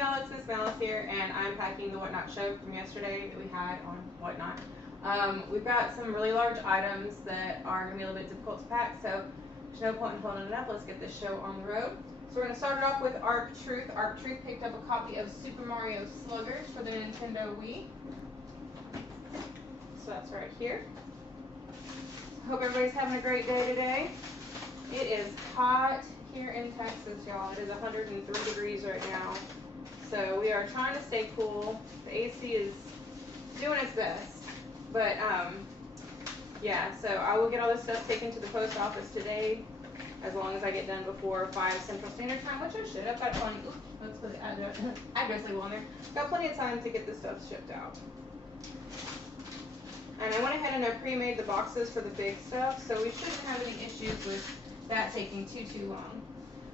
y'all, it's Miss Malice here, and I'm packing the Whatnot show from yesterday that we had on Whatnot. We've got some really large items that are going to be a little bit difficult to pack, so there's no point in holding it up. Let's get this show on the road. So we're going to start it off with Arc Truth. Arc Truth picked up a copy of Super Mario Sluggers for the Nintendo Wii. So that's right here. Hope everybody's having a great day today. It is hot here in Texas, y'all. It is 103 degrees right now. So we are trying to stay cool. The AC is doing its best. But yeah, so I will get all this stuff taken to the post office today, as long as I get done before 5 Central Standard Time, which I should. I've got plenty. Oops, let's put the address label on there. Got plenty of time to get this stuff shipped out. And I went ahead and I pre-made the boxes for the big stuff, so we shouldn't have any issues with that taking too long.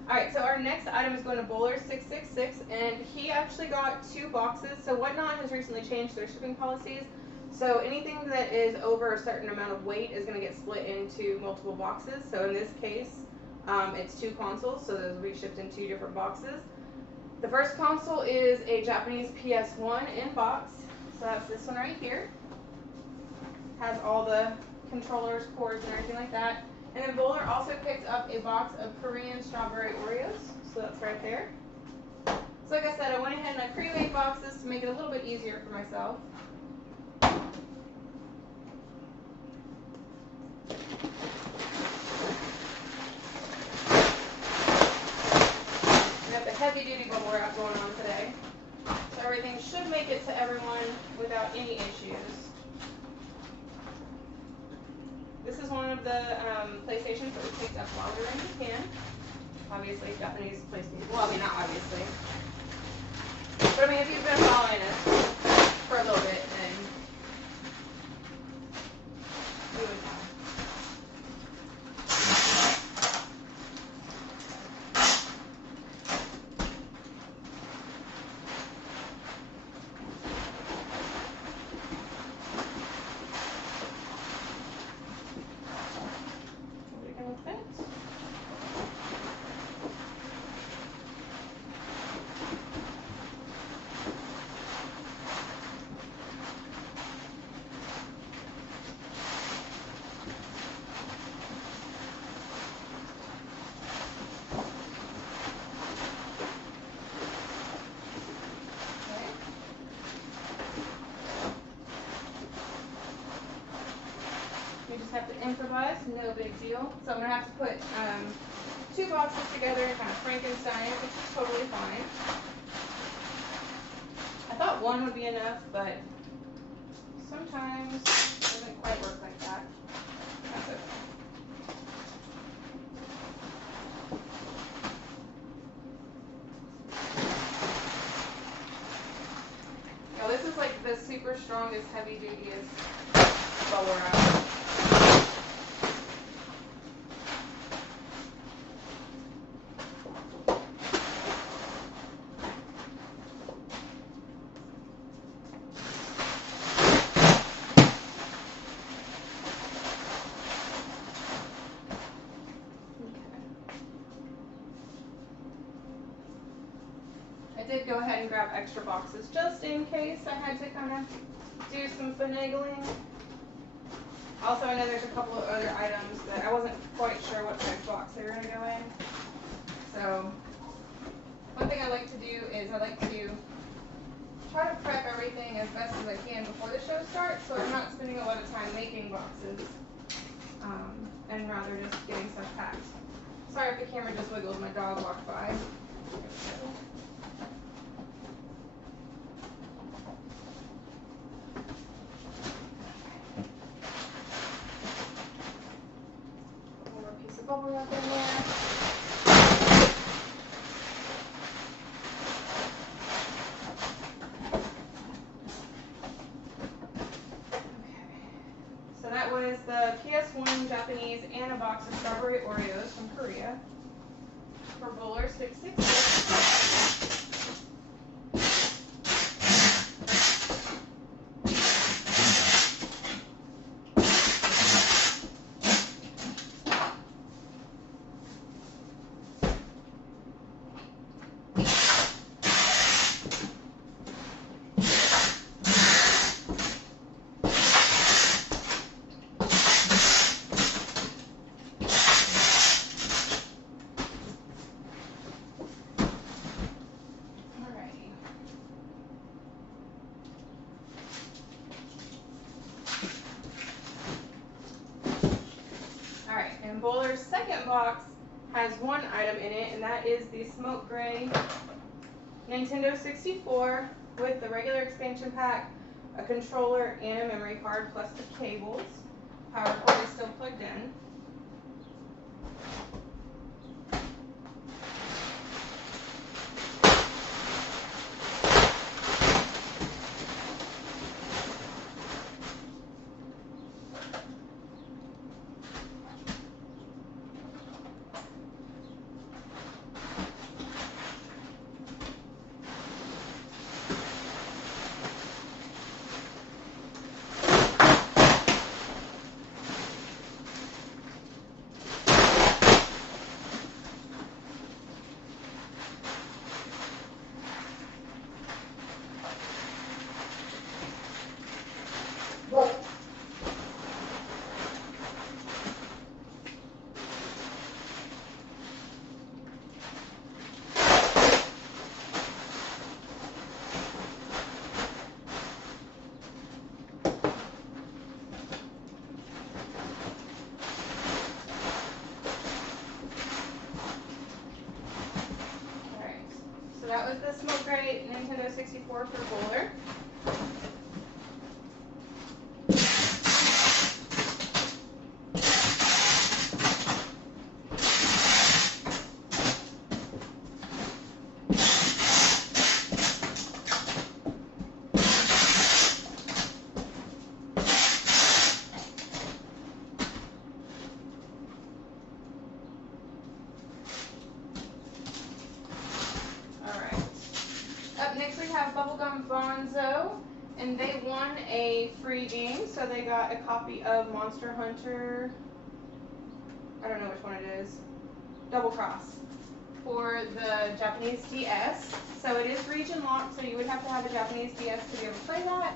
Alright, so our next item is going to Bowler666, and he actually got 2 boxes. So Whatnot has recently changed their shipping policies, so anything that is over a certain amount of weight is going to get split into multiple boxes. So in this case, it's 2 consoles, so those will be shipped in 2 different boxes. The first console is a Japanese PS1 in box, so that's this one right here. Has all the controllers, cords, and everything like that. And then Bowler also picked up a box of Korean strawberry Oreos, so that's right there. So like I said, I went ahead and I pre-made boxes to make it a little bit easier for myself. We have the heavy-duty bubble wrap going on today, so everything should make it to everyone without any issues. This is one of the PlayStations that we picked up while we were in Japan. Obviously, Japanese PlayStation. Well, I mean, not obviously. But I mean, if you've been following us for a little bit, then you would know. Have to improvise, no big deal. So I'm going to have to put 2 boxes together and kind of Frankenstein it, which is totally fine. I thought 1 would be enough, but sometimes it doesn't quite work like that. That's okay. Now this is like the super strongest, heavy dutyest bubble wrap. I did go ahead and grab extra boxes just in case I had to kind of do some finagling. Also, I know there's a couple of other items that I wasn't quite sure what size box they were going to go in. So, one thing I like to do is I like to try to prep everything as best as I can before the show starts, so I'm not spending a lot of time making boxes, and rather just getting stuff packed. Sorry if the camera just wiggles, my dog walked by. Bubble wrap in there. Okay. So that was the PS1 Japanese and a box of strawberry Oreos from Korea for Bowler666. And Bowler's second box has one item in it, and that is the smoke gray Nintendo 64 with the regular expansion pack, a controller, and a memory card, plus the cables. Power cord is still plugged in. So that was the smoke gray Nintendo 64 for Bowler. Next we have Bubblegum Bonzo, and they won a free game, so they got a copy of Monster Hunter, I don't know which one it is, Double Cross, for the Japanese DS. So it is region locked, so you would have to have a Japanese DS to be able to play that.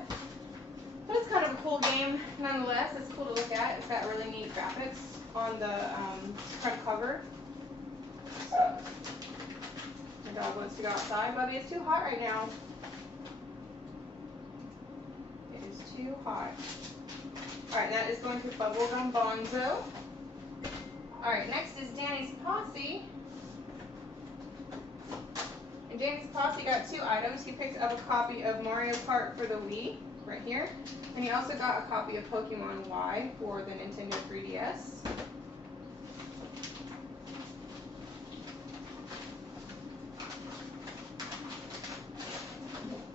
But it's kind of a cool game nonetheless. It's cool to look at. It's got really neat graphics on the front cover. So, my dog wants to go outside. Bubby, it's too hot right now. It is too hot. Alright, that is going to Bubblegum Bonzo. Alright, next is Danny's Posse. And Danny's Posse got two items. He picked up a copy of Mario Kart for the Wii, right here. And he also got a copy of Pokemon Y for the Nintendo 3DS.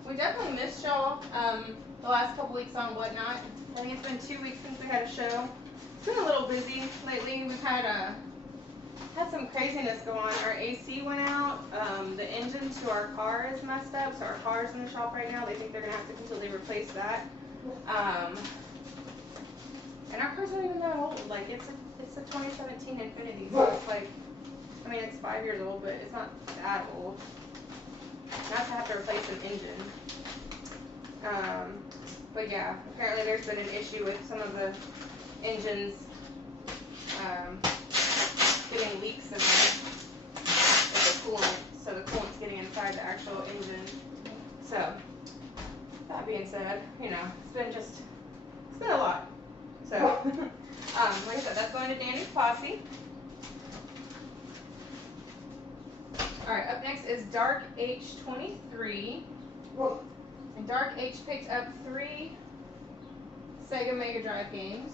We definitely missed y'all the last couple weeks on Whatnot. I think it's been 2 weeks since we had a show. It's been a little busy lately. We've had some craziness go on. Our AC went out. The engine to our car is messed up, so our car's in the shop right now. They think they're going to have to completely replace that. And our car's not even that old. Like, it's a 2017 Infiniti, so it's like, I mean, it's 5 years old, but it's not that old. Not to have to replace an engine. But yeah, apparently there's been an issue with some of the engines getting leaks in there with the coolant. So the coolant's getting inside the actual engine. So, that being said, you know, it's been a lot. So, like I said, that's going to Danny's Posse. Alright, up next is Dark H23. And Dark H picked up 3 Sega Mega Drive games.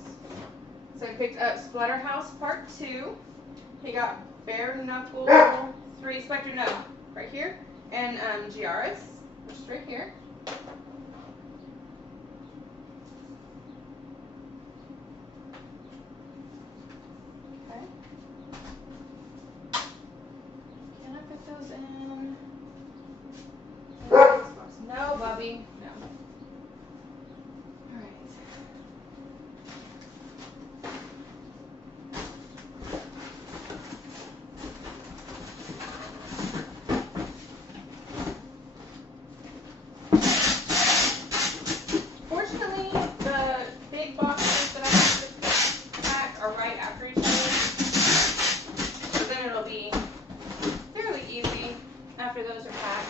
So he picked up Splatterhouse Part 2. He got Bare Knuckle 3 Spectre, no, right here. And Giaris, which is right here. Okay. Can I put those in? No, Bubby. No. All right. Fortunately, the big boxes that I have to pack are right after each other. So then it'll be fairly easy after those are packed.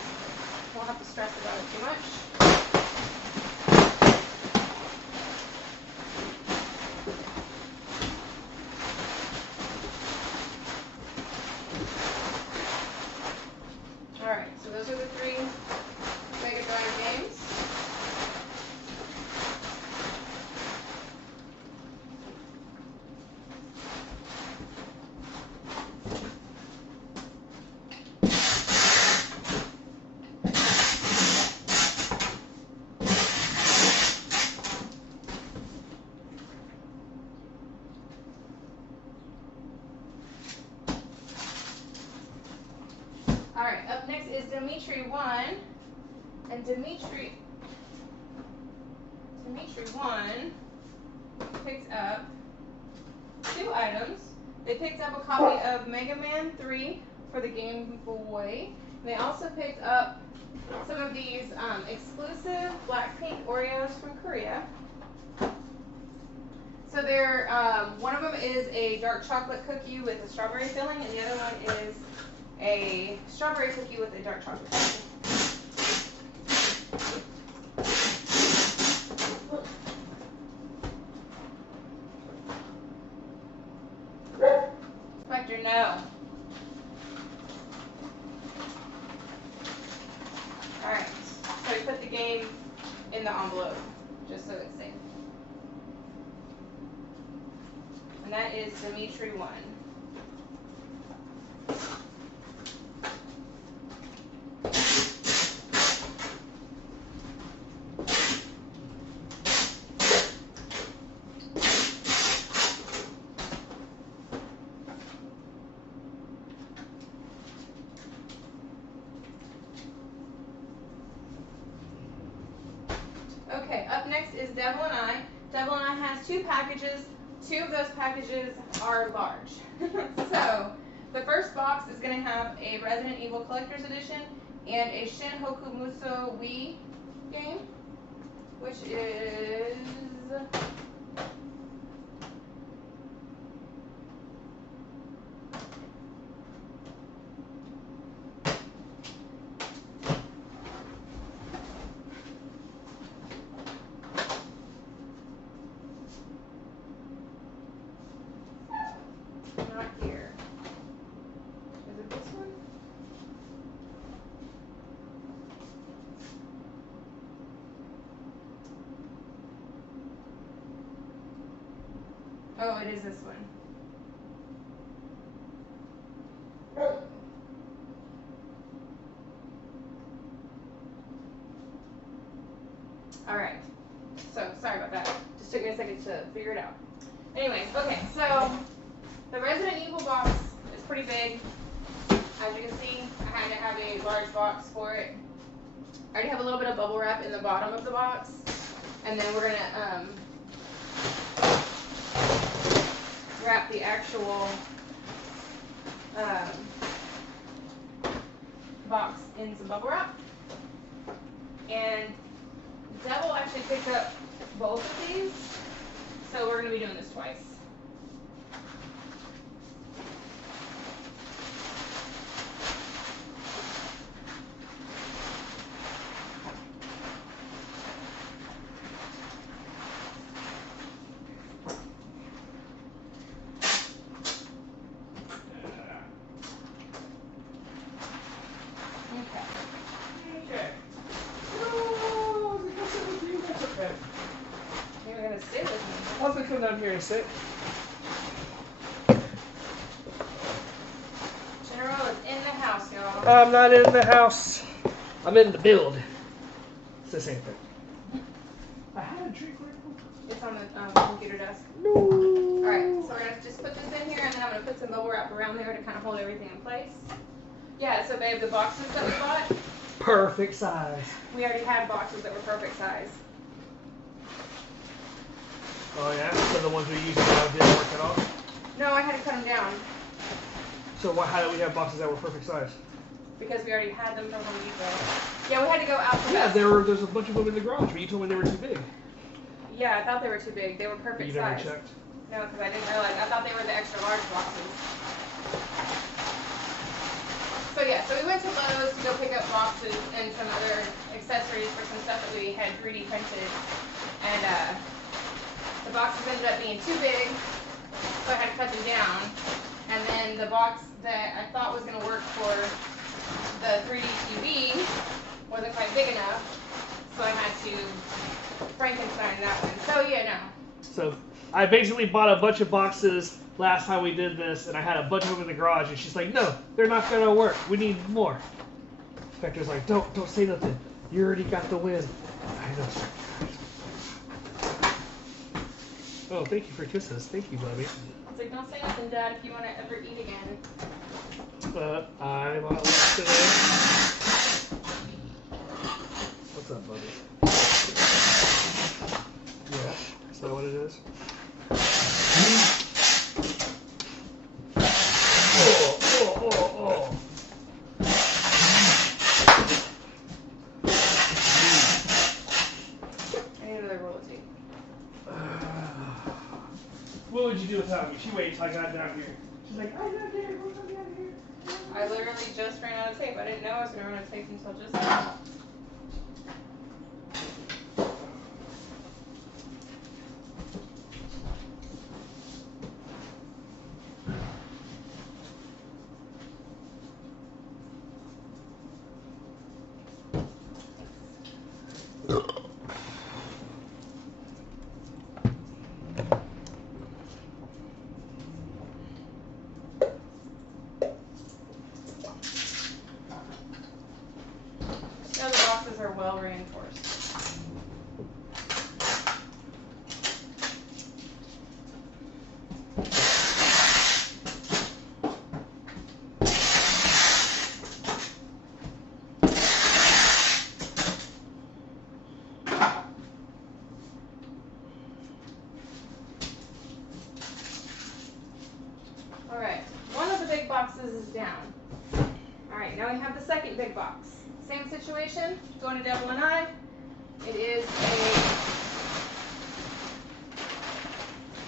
Won't have to stress about it too much. Dimitri won, and Dimitri won picked up 2 items. They picked up a copy of Mega Man 3 for the Game Boy. And they also picked up some of these exclusive Blackpink Oreos from Korea. So they're, one of them is a dark chocolate cookie with a strawberry filling, and the other one is a strawberry cookie with a dark chocolate filling. Spectre, no. Alright, so we put the game in the envelope, just so it's safe. And that is Dimitri 1. Okay, up next is Devil and I. Devil and I has 2 packages. 2 of those packages are large. So, the first box is going to have a Resident Evil Collector's Edition and a Shin Hokumusou Wii game, which is... not here. Is it this one? Oh, it is this one. Alright. So, sorry about that. Just took me a second to figure it out. Anyways, okay, so the Resident Evil box is pretty big. As you can see, I had to have a large box for it. I already have a little bit of bubble wrap in the bottom of the box. And then we're gonna wrap the actual box in some bubble wrap. And Devil actually picked up both of these, so we're gonna be doing this twice. Okay. No, I was gonna sit with you. That's okay. You're gonna sit with me. I was gonna come down here and sit. General is in the house, y'all. I'm not in the house. I'm in the build. It's the same thing. I had a drink right It's on the computer desk. No. Alright, so we're gonna just put this in here, and then I'm gonna put some bubble wrap around there to kind of hold everything in place. Yeah, so babe, the boxes that we bought, Perfect size. we already had boxes that were perfect size. Oh yeah. So the ones we used now didn't work at all. No, I had to cut them down So how do we have boxes that were perfect size? because we already had them from Home Depot. Yeah, we had to go out to Yeah, that. there's a bunch of them in the garage, but you told me they were too big. Yeah, I thought they were too big. They were But perfect you never size. checked. No, because I didn't realize. I thought they were the extra large boxes. So yeah, so we went to Lowe's to go pick up boxes and some other accessories for some stuff that we had 3D printed. And the boxes ended up being too big, so I had to cut them down. And then the box that I thought was going to work for the 3D TV wasn't quite big enough, so I had to Frankenstein that one. So yeah, no. So I basically bought a bunch of boxes last time we did this, and I had a bunch of them in the garage, and she's like, no, they're not going to work. We need more. Spectre's like, don't say nothing. You already got the win. I know, Spectre. Oh, thank you for kisses. Thank you, Bubby. I was like, don't say nothing, Dad, if you want to ever eat again. I'm on lunch today. What's up, buddy? Yeah, is that what it is? Oh. I need another roll of tape. What would you do without me? She waited till I got down here. She's like, I'm not there. We're coming out of here. I literally just ran out of tape. I didn't know I was going to run out of tape until just now. Now the boxes are well reinforced. Alright, one of the big boxes is down. Alright, now we have the second big box. Same situation, going to Devil and I. It is a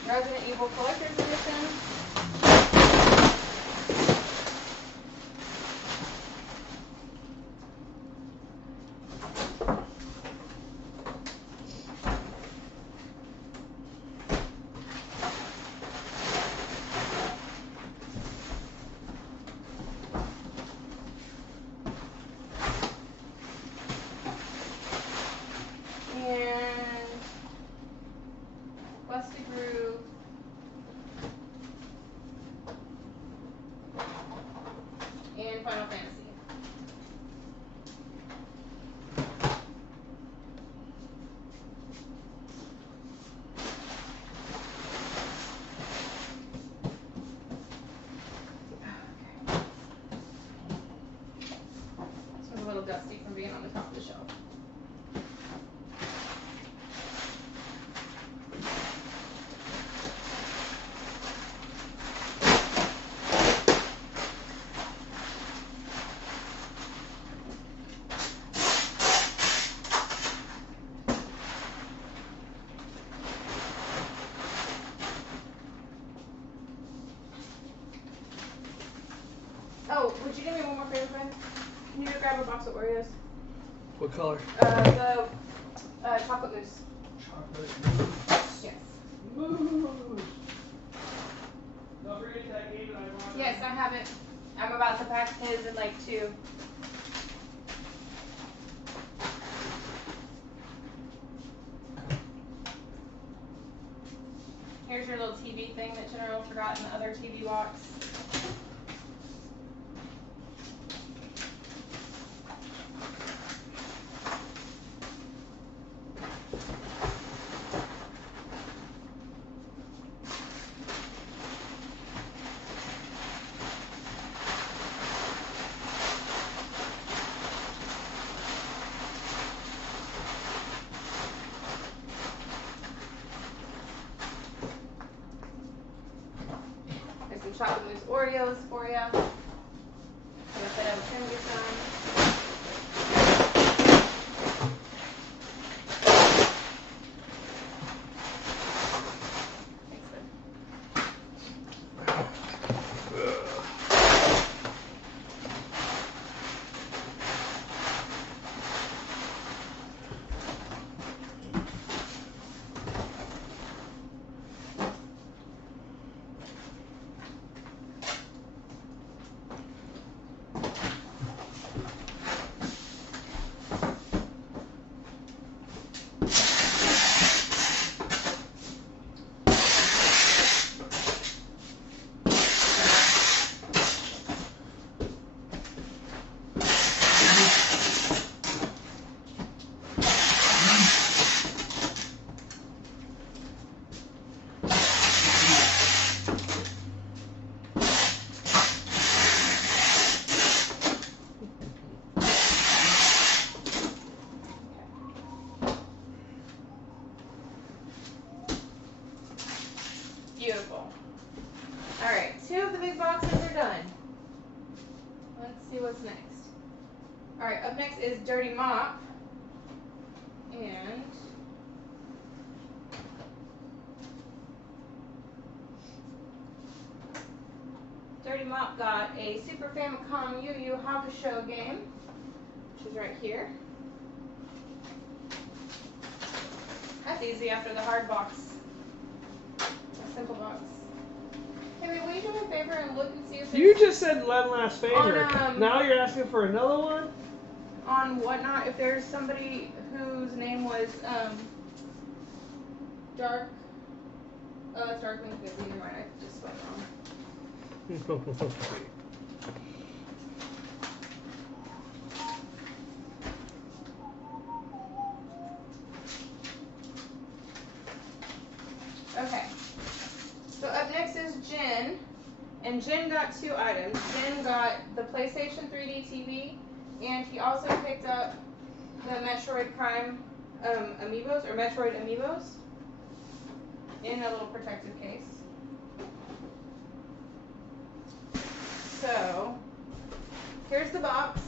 Resident Evil Collector's Edition. And Busted Groove. And Final Fantasy. This one's a little dusty from being on the top of the shelf. Oh, would you do me one more favor, friend? Can you go grab a box of Oreos? What color? The chocolate mousse. Chocolate. Yes. Mousse. Don't forget that game that I bought. Yes, I have it. I'm about to pack his in like 2. Here's your little TV thing that General forgot in the other TV box. There's some chocolate mousse Oreos for you. I'm gonna fit out trim you some. Thanks, bud. is Dirty Mop. And Dirty Mop got a Super Famicom Yu Yu Hakusho game, which is right here. That's easy after the hard box. A simple box. Hey, wait, will you do me a favor and look and see if You just said one last favor. On, now you're asking for another one? On Whatnot, if there's somebody whose name was Dark. Oh, that's Darkwing Duke. Never mind, I just spelled it wrong. Okay. So up next is Jen. And Jen got 2 items. Jen got the PlayStation 3D TV, and he also picked up the Metroid Prime amiibos, or Metroid amiibos, in a little protective case. So, here's the box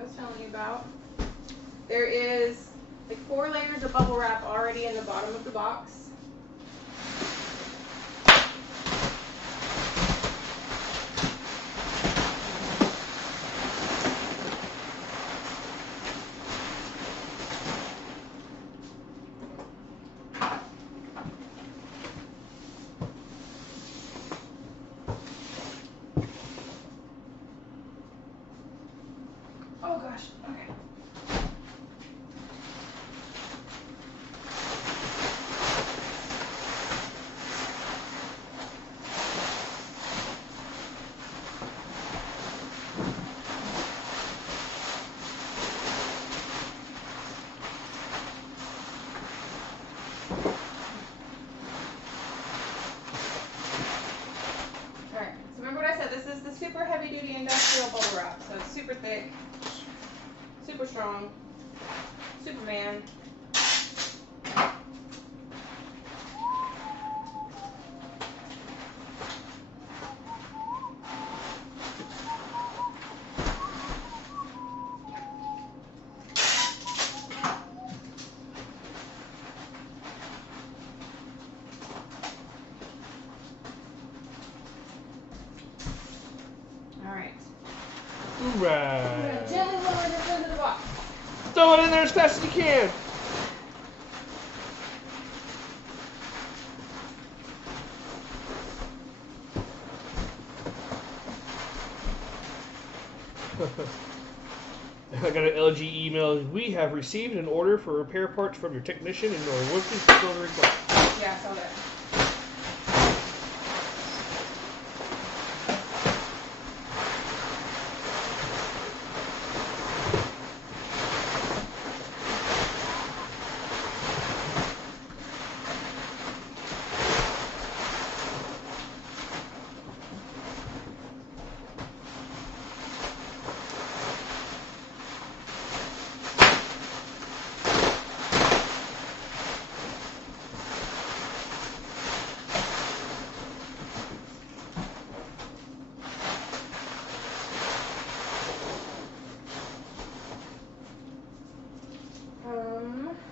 I was telling you about. There is like 4 layers of bubble wrap already in the bottom of the box. Oh gosh, okay. Alright, so remember what I said, this is the super heavy duty industrial bubble wrap, so it's super thick, super strong, Superman. Alright. Right. Gently lower this into the box. Throw it in there as fast as you can. I got an LG email. We have received an order for repair parts from your technician and are working to fill the request. Yeah, I saw that.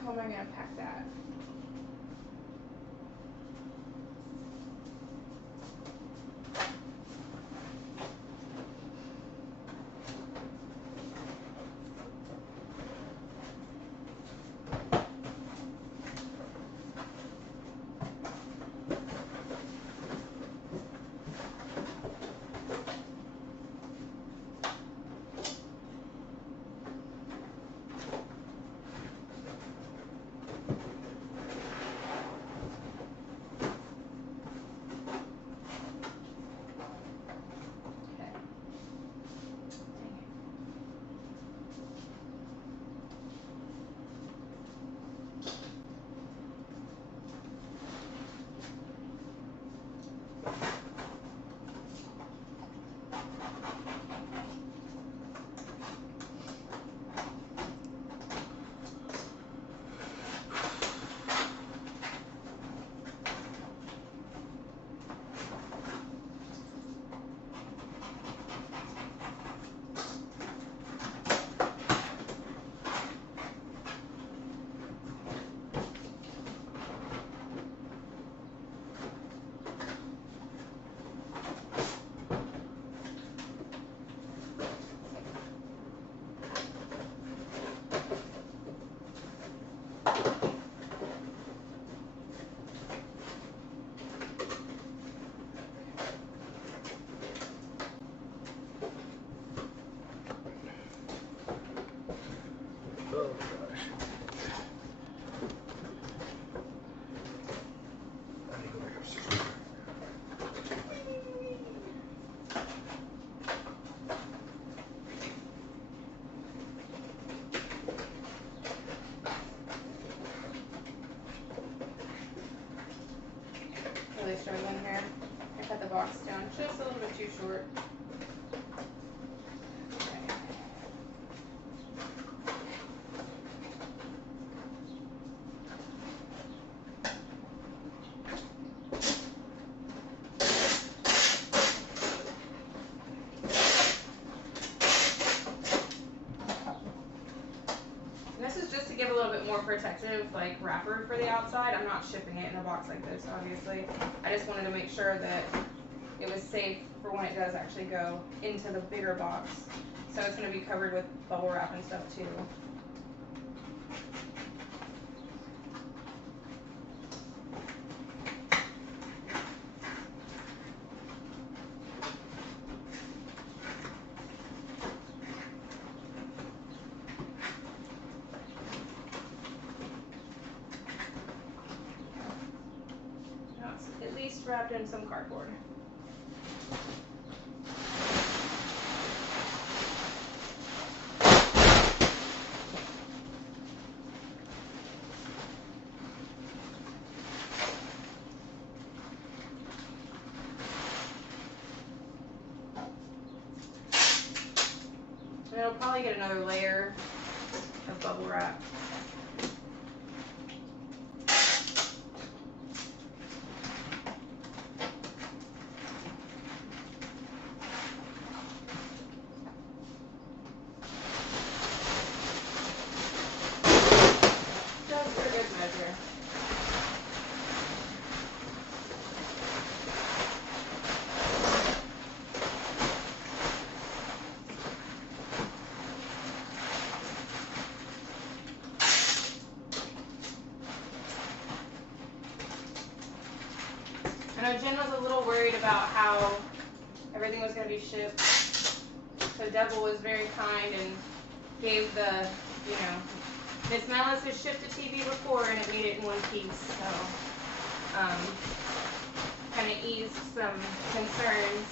How am I gonna pack that? gosh. I need to go back upstairs. Really struggling here. I cut the box down just a little bit too short. Okay. And this is just to give a little bit more protective, like, wrapper for the outside. I'm not shipping it in a box like this, obviously. I just wanted to make sure that it was safe for when it does actually go into the bigger box. So it's going to be covered with bubble wrap and stuff too. Now it's at least wrapped in some cardboard. And it'll probably get another layer of bubble wrap. Just for good measure. I know Jen was a little worried about how everything was going to be shipped. So Devil was very kind and gave the, you know, Miss Mellis has shipped a TV before and it made it in one piece. So, kind of eased some concerns.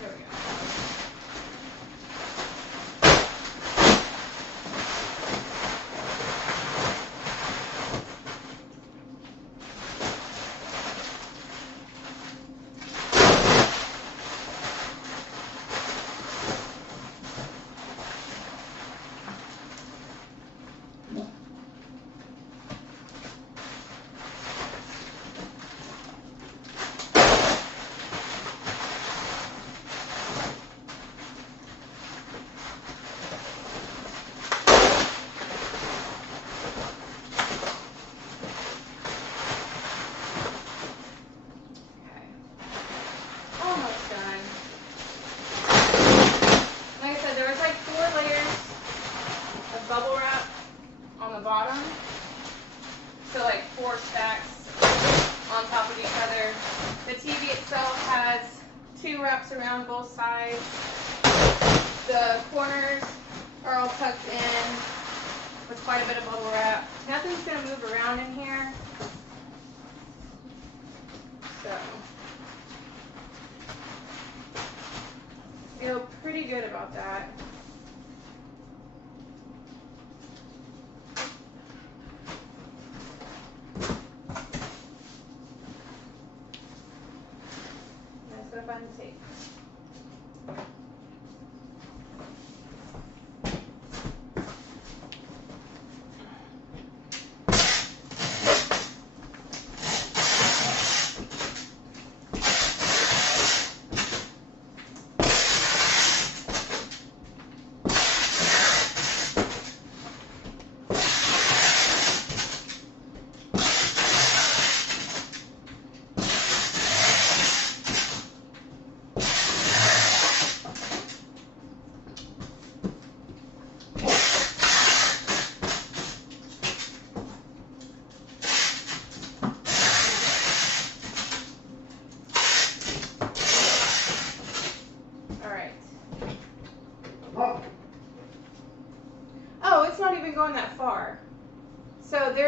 There we go. Okay. Almost done. Like I said, there was like 4 layers of bubble wrap on the bottom. So like 4 stacks on top of each other. The TV itself has 2 wraps around both sides. The corners are all tucked in with quite a bit of bubble wrap. Nothing's going to move around in here. So, feel pretty good about that. That's what I'm tape.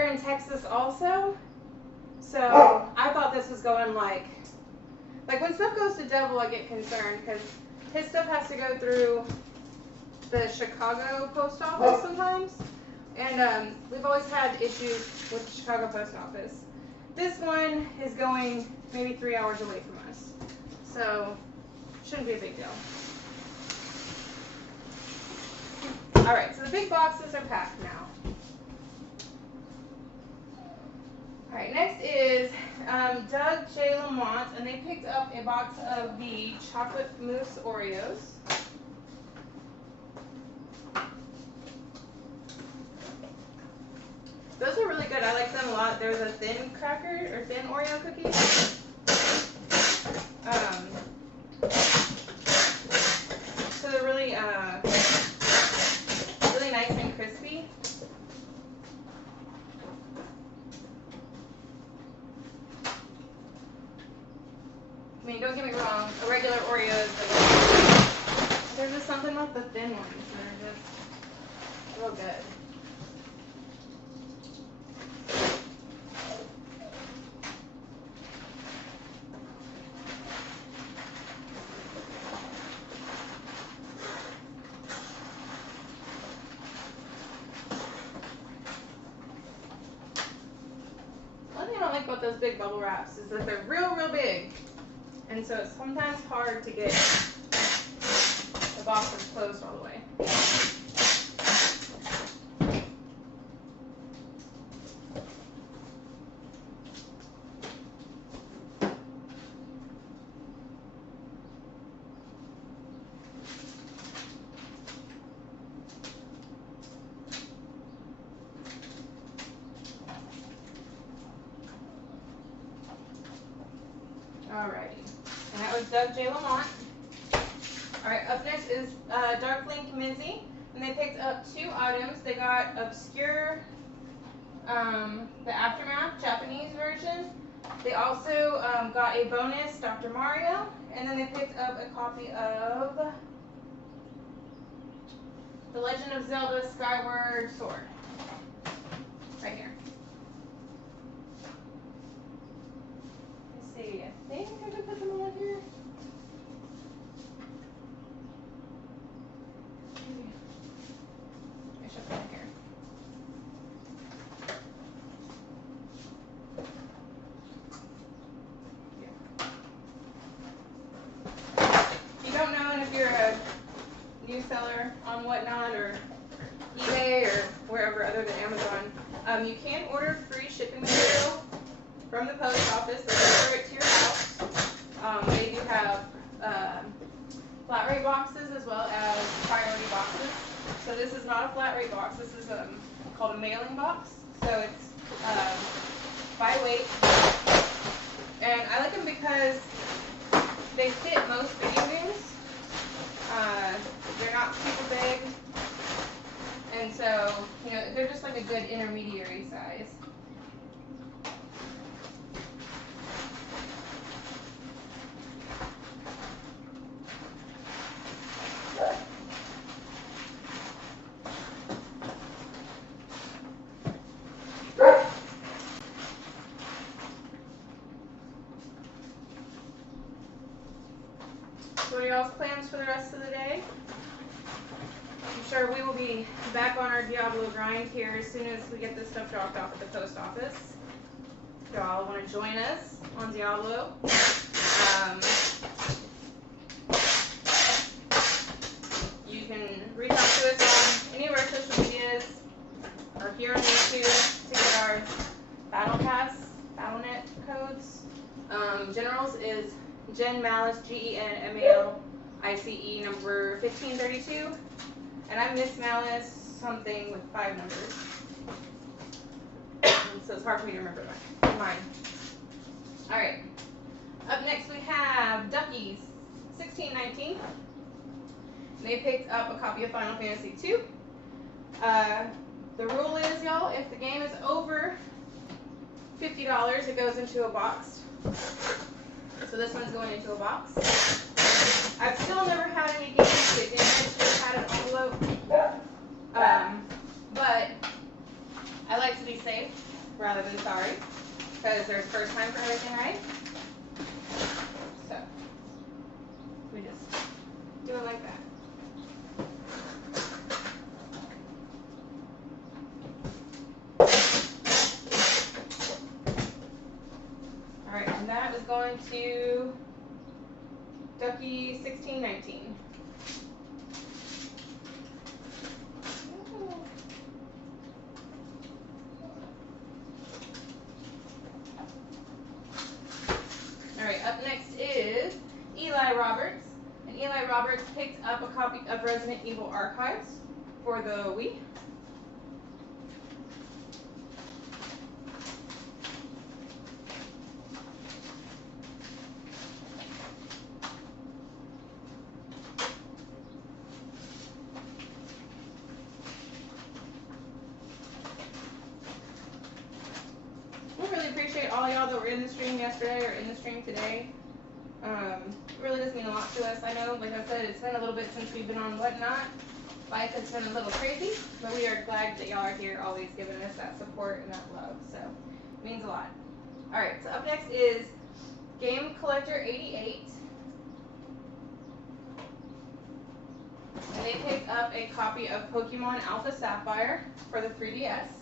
they're in Texas also. So I thought this was going like when stuff goes to Devil, I get concerned because his stuff has to go through the Chicago post office sometimes. And we've always had issues with the Chicago post office. This one is going maybe 3 hours away from us. So shouldn't be a big deal. Alright, so the big boxes are packed now. Alright, next is Doug J. Lamont, and they picked up a box of the chocolate mousse Oreos. Those are really good. I like them a lot. There's a thin cracker or thin Oreo cookie. So they're really, really nice and crispy. I mean, don't get me wrong, a regular Oreo is like, there's just something about the thin ones that are just real good. One thing I don't like about those big bubble wraps is that they're real, real big. And so it's sometimes hard to get the boxes closed all the way. Alrighty. And that was Doug J. Lamont. Alright, up next is Darklink Mizzy. And they picked up 2 items. They got Obscure, the Aftermath Japanese version. They also got a bonus Dr. Mario. And then they picked up a copy of The Legend of Zelda Skyward Sword. Right here. Let's see, I think I could put them all in here. I should put them here. If you don't know, and if you're a new seller on Whatnot or eBay or wherever other than Amazon, you can order free shipping material from the post office. They deliver it to your house. They do have flat rate boxes as well as priority boxes. So this is not a flat rate box. This is called a mailing box. So it's by weight. And I like them because they fit most video games. They're not super big. And so, you know, they're just like a good intermediary size. So what are y'all's plans for the rest of the day? I'm sure we will be back on our Diablo grind here as soon as we get this stuff dropped off at the post office. If y'all want to join us on Diablo, you can reach out to us on any of our social medias or here on YouTube to get our Battle Pass, BattleNet codes. Generals is Gen Malice, GenMalice number 1532. And I miss Malice something with 5 numbers. So it's hard for me to remember mine. Alright. Up next we have Duckies 1619. They picked up a copy of Final Fantasy II. The rule is, y'all, if the game is over $50, it goes into a box. So this one's going into a box. I've still never had any games that didn't just had an envelope. But I like to be safe. because there's first time for everything, right? So we just do it like that. All right, and that is going to Ducky 1619. Alright, up next is Eli Roberts. And Eli Roberts picked up a copy of Resident Evil Archives for the Wii. We really appreciate all y'all that were in the stream yesterday or in the stream today. It really does mean a lot to us. I know, like I said, it's been a little bit since we've been on Whatnot. Life has been a little crazy, but we are glad that y'all are here, always giving us that support and that love. So, it means a lot. Alright, so up next is Game Collector 88. And they picked up a copy of Pokemon Alpha Sapphire for the 3DS.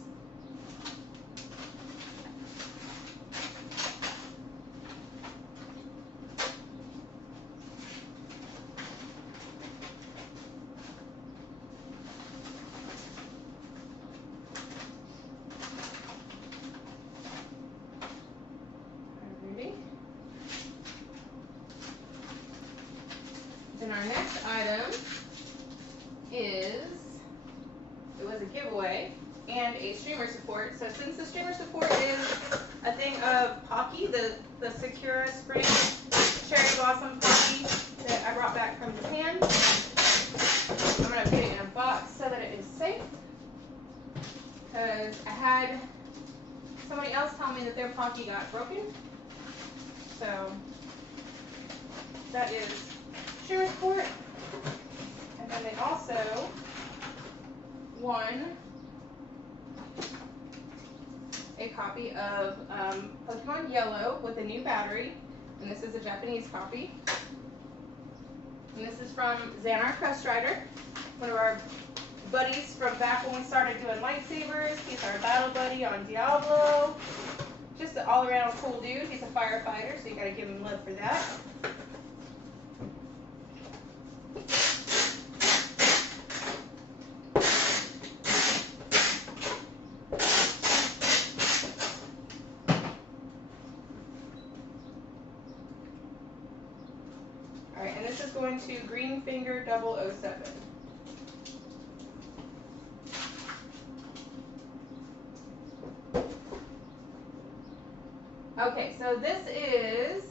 Then our next item is, it was a giveaway and a streamer support. So since the streamer support is a thing of Pocky, the Sakura Spring Cherry Blossom Pocky that I brought back from Japan, I'm going to put it in a box so that it is safe. Because I had somebody else tell me that their Pocky got broken. So that is streamer support. And then they also won a copy of Pokemon Yellow with a new battery, and this is a Japanese copy. And this is from Xanar Crest Rider, one of our buddies from back when we started doing lightsabers. He's our battle buddy on Diablo. Just an all-around cool dude. He's a firefighter, so you gotta give him love for that. Alright, and this is going to Greenfinger 007. Okay, so this is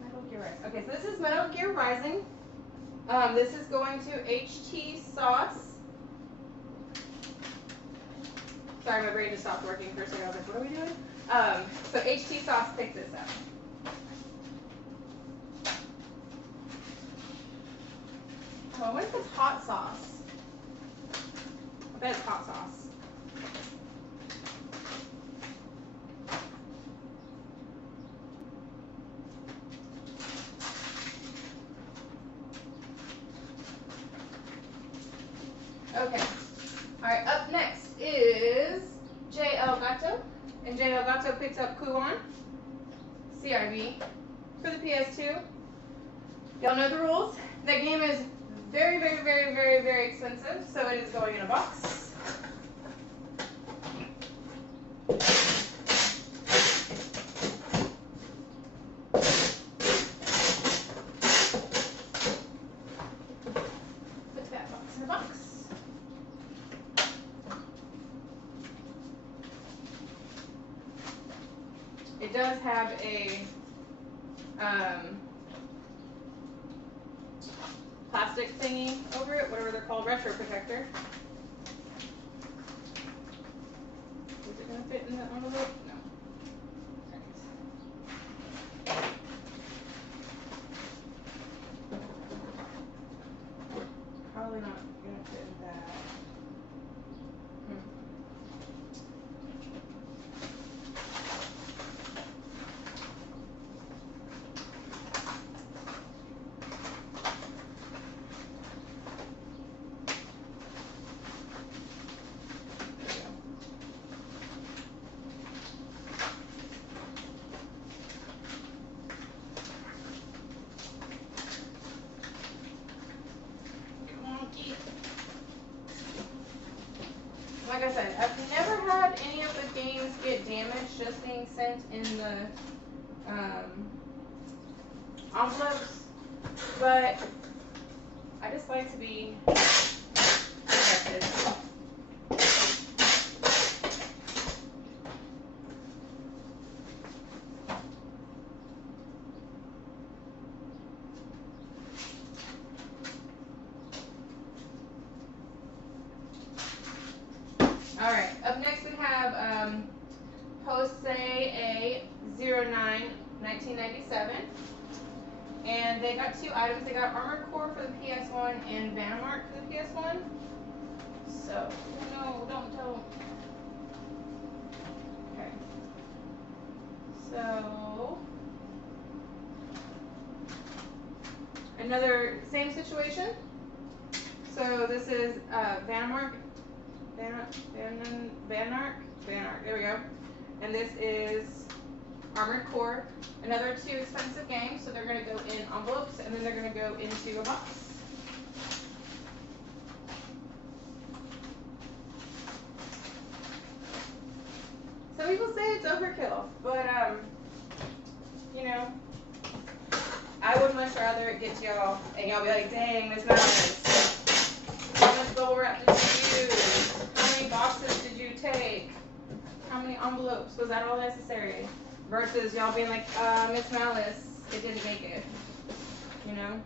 Metal Gear Rising. Okay, so this is Metal Gear Rising. This is going to HT Sauce. Sorry, my brain just stopped working for a second. I was like, what are we doing? So HT Sauce picked this up. Oh, what if it's hot sauce? I bet it's hot sauce. Okay. Alright, up next is J. Elgato. And J. Elgato picked up Kuon CIB for the PS2. Y'all know the rules. That game is very, very, very, very, very expensive, so it is going in a box. Put that box in a box. It does have a plastic thingy over it, whatever they're called, retro protector. Is it going to fit in that envelope? No. Probably not going to fit in that. like I said, I've never had any of the games get damaged just being sent in the envelopes, but I just like to be protected. Alright, up next we have Jose A. 09-1997. And they got 2 items. They got Armored Core for the PS1 and Vanmark for the PS1. So, no, don't. Okay. So, another, same situation. So this is Vanmark, there we go. And this is Armored Core. Another 2 expensive games, so they're going to go in envelopes, and then they're going to go into a box. Some people say it's overkill, but, you know, I would much rather it get to y'all, and y'all be like, dang, Miss Malice, how much bubble wrap did you use? How many boxes did you take? How many envelopes? Was that all necessary? Versus y'all being like, Miss Malice, it didn't make it. You know?